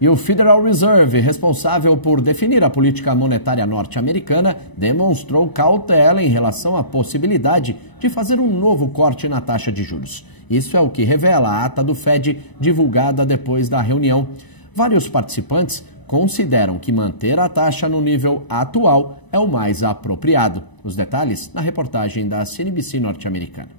E o Federal Reserve, responsável por definir a política monetária norte-americana, demonstrou cautela em relação à possibilidade de fazer um novo corte na taxa de juros. Isso é o que revela a ata do Fed divulgada depois da reunião. Vários participantes consideram que manter a taxa no nível atual é o mais apropriado. Os detalhes na reportagem da CNBC norte-americana.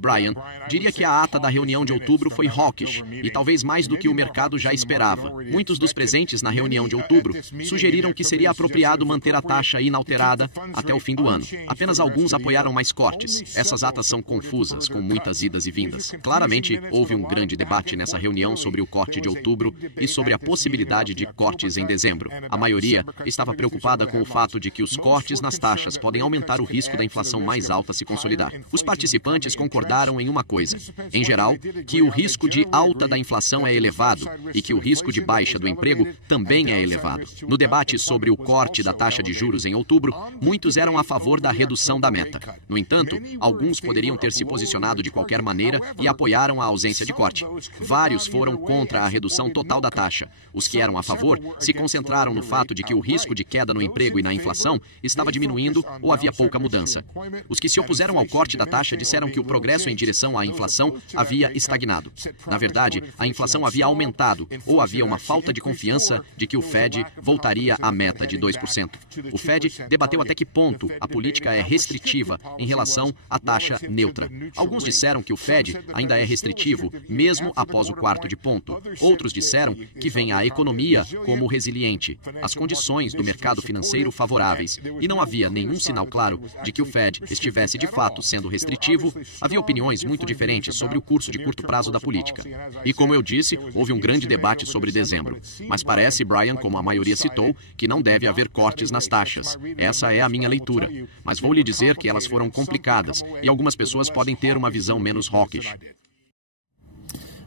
Brian diria que a ata da reunião de outubro foi hawkish e talvez mais do que o mercado já esperava. Muitos dos presentes na reunião de outubro sugeriram que seria apropriado manter a taxa inalterada até o fim do ano. Apenas alguns apoiaram mais cortes. Essas atas são confusas, com muitas idas e vindas. Claramente, houve um grande debate nessa reunião sobre o corte de outubro e sobre a possibilidade de cortes em dezembro. A maioria estava preocupada com o fato de que os cortes nas taxas podem aumentar o risco da inflação mais alta se consolidar. Os participantes concordaram em uma coisa, em geral, que o risco de alta da inflação é elevado e que o risco de baixa do emprego também é elevado. No debate sobre o corte da taxa de juros em outubro, muitos eram a favor da redução da meta. No entanto, alguns poderiam ter se posicionado de qualquer maneira e apoiaram a ausência de corte. Vários foram contra a redução total da taxa. Os que eram a favor se concentraram no fato de que o risco de queda no emprego e na inflação estava diminuindo ou havia pouca mudança. Os que se opuseram ao corte da taxa disseram que o progresso em direção à inflação havia estagnado. Na verdade, a inflação havia aumentado ou havia uma falta de confiança de que o Fed voltaria à meta de 2%. O Fed debateu até que ponto a política é restritiva em relação à taxa neutra. Alguns disseram que o Fed ainda é restritivo mesmo após o quarto de ponto. Outros disseram que vem a economia como resiliente, as condições do mercado financeiro favoráveis, e não havia nenhum sinal claro de que o Fed estivesse de fato sendo restritivo. Havia opiniões muito diferentes sobre o curso de curto prazo da política. E como eu disse, houve um grande debate sobre dezembro. Mas parece, Brian, como a maioria citou, que não deve haver cortes nas taxas. Essa é a minha leitura. Mas vou lhe dizer que elas foram complicadas e algumas pessoas podem ter uma visão menos hawkish.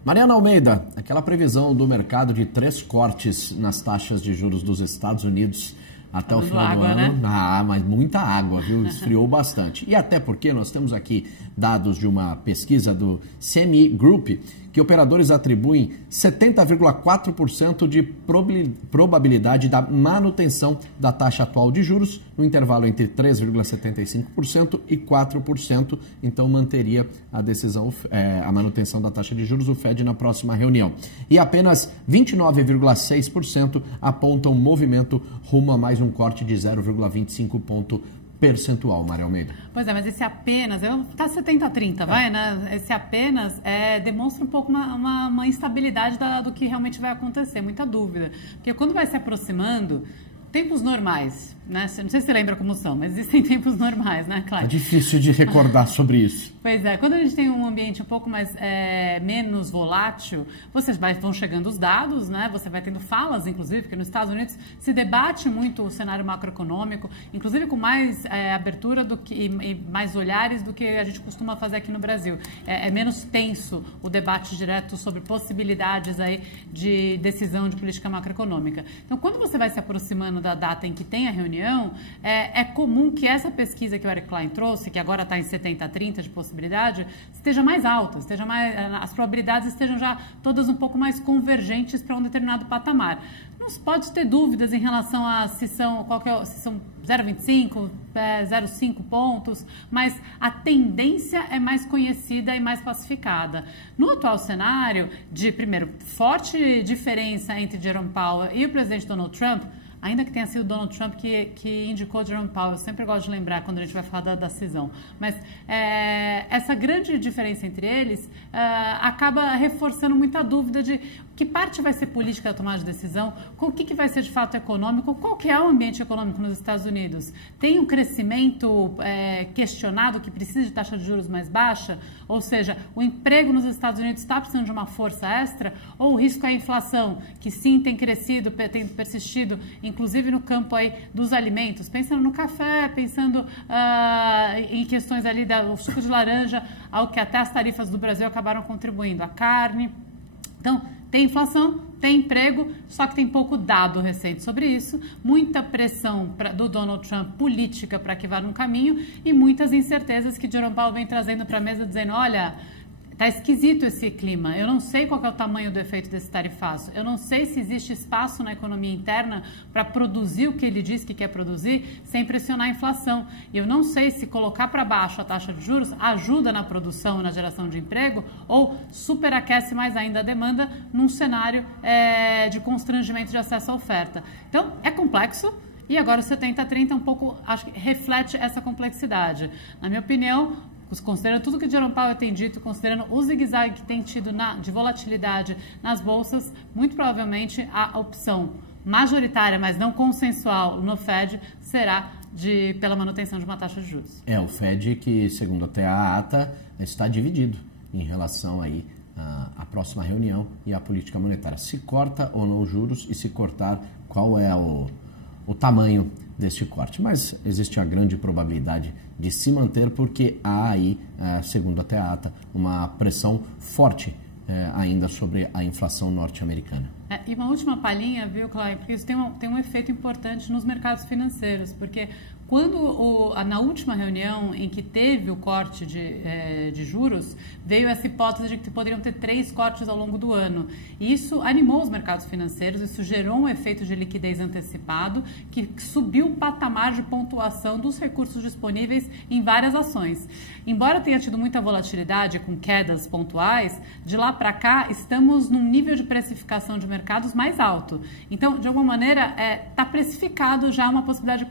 Mariana Almeida, aquela previsão do mercado de 3 cortes nas taxas de juros dos Estados Unidos até o final do ano, né? Mas muita água, viu? Esfriou bastante. E até porque nós temos aqui dados de uma pesquisa do CME Group, que operadores atribuem 70,4% de probabilidade da manutenção da taxa atual de juros, no intervalo entre 3,75% e 4%. Então, manteria a decisão, a manutenção da taxa de juros, o Fed, na próxima reunião. E apenas 29,6% apontam movimento rumo a mais um corte de 0,25 ponto percentual, Maria Almeida. Pois é, mas esse apenas, eu vou ficar 70-30, vai, né? Esse apenas demonstra um pouco uma instabilidade do que realmente vai acontecer, muita dúvida. Porque quando vai se aproximando, tempos normais, né? Não sei se você lembra como são, mas existem tempos normais, né, claro. É difícil de recordar sobre isso. Pois é, quando a gente tem um ambiente um pouco mais menos volátil, vão chegando os dados, né? Você vai tendo falas, inclusive, porque nos Estados Unidos se debate muito o cenário macroeconômico, inclusive com mais abertura e mais olhares do que a gente costuma fazer aqui no Brasil. É menos tenso o debate direto sobre possibilidades aí de decisão de política macroeconômica. Então, quando você vai se aproximando da data em que tem a reunião, é comum que essa pesquisa que o Eric Klein trouxe, que agora está em 70-30 de possibilidade, esteja mais alta, as probabilidades estejam já todas um pouco mais convergentes para um determinado patamar. Não se pode ter dúvidas em relação a se são 0,25, 0,5 pontos, mas a tendência é mais conhecida e mais pacificada. No atual cenário de, primeiro, forte diferença entre Jerome Powell e o presidente Donald Trump, ainda que tenha sido Donald Trump que indicou Jerome Powell, eu sempre gosto de lembrar quando a gente vai falar da decisão, mas essa grande diferença entre eles acaba reforçando muita dúvida de que parte vai ser política da tomada de decisão, o que vai ser de fato econômico, qual que é o ambiente econômico nos Estados Unidos. Tem um crescimento questionado que precisa de taxa de juros mais baixa, ou seja, o emprego nos Estados Unidos está precisando de uma força extra, ou o risco é a inflação, que sim tem crescido, tem persistido, inclusive no campo aí dos alimentos, pensando no café, pensando em questões ali do suco de laranja, ao que até as tarifas do Brasil acabaram contribuindo, a carne. Então, tem inflação, tem emprego, só que tem pouco dado recente sobre isso, muita pressão do Donald Trump política para que vá num caminho e muitas incertezas que Jerome Powell vem trazendo para a mesa, dizendo, olha, Tá esquisito esse clima. Eu não sei qual é o tamanho do efeito desse tarifaço. Eu não sei se existe espaço na economia interna para produzir o que ele diz que quer produzir sem pressionar a inflação. E eu não sei se colocar para baixo a taxa de juros ajuda na produção e na geração de emprego ou superaquece mais ainda a demanda num cenário de constrangimento de acesso à oferta. Então, é complexo. E agora o 70-30 um pouco, acho que reflete essa complexidade. Na minha opinião, considerando tudo que o Jerome Powell tem dito, considerando o zigue-zague que tem tido de volatilidade nas bolsas, muito provavelmente a opção majoritária, mas não consensual no Fed, será pela manutenção de uma taxa de juros. O Fed que, segundo até a ata, está dividido em relação aí à próxima reunião e à política monetária. Se corta ou não os juros e se cortar, qual é o tamanho deste corte, mas existe a grande probabilidade de se manter porque há aí, segundo até a ata, uma pressão forte ainda sobre a inflação norte-americana. E uma última palhinha, viu, Cláudio, porque isso tem um efeito importante nos mercados financeiros, porque quando na última reunião em que teve o corte de juros, veio essa hipótese de que poderiam ter 3 cortes ao longo do ano. E isso animou os mercados financeiros, isso gerou um efeito de liquidez antecipado que subiu o patamar de pontuação dos recursos disponíveis em várias ações. Embora tenha tido muita volatilidade com quedas pontuais, de lá para cá estamos num nível de precificação de mercados mais alto. Então, de alguma maneira, está precificado já uma possibilidade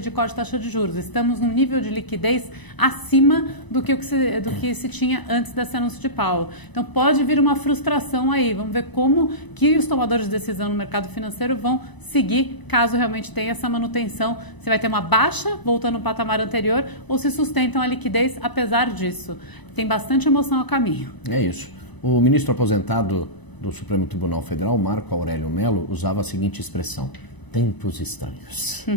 de corte de taxa de juros. Estamos num nível de liquidez acima do que se tinha antes desse anúncio de Powell. Então, pode vir uma frustração aí. Vamos ver como que os tomadores de decisão no mercado financeiro vão seguir caso realmente tenha essa manutenção. Se vai ter uma baixa, voltando ao patamar anterior, ou se sustentam a liquidez apesar disso. Tem bastante emoção a caminho. É isso. O ministro aposentado do Supremo Tribunal Federal, Marco Aurélio Mello, usava a seguinte expressão: tempos estranhos.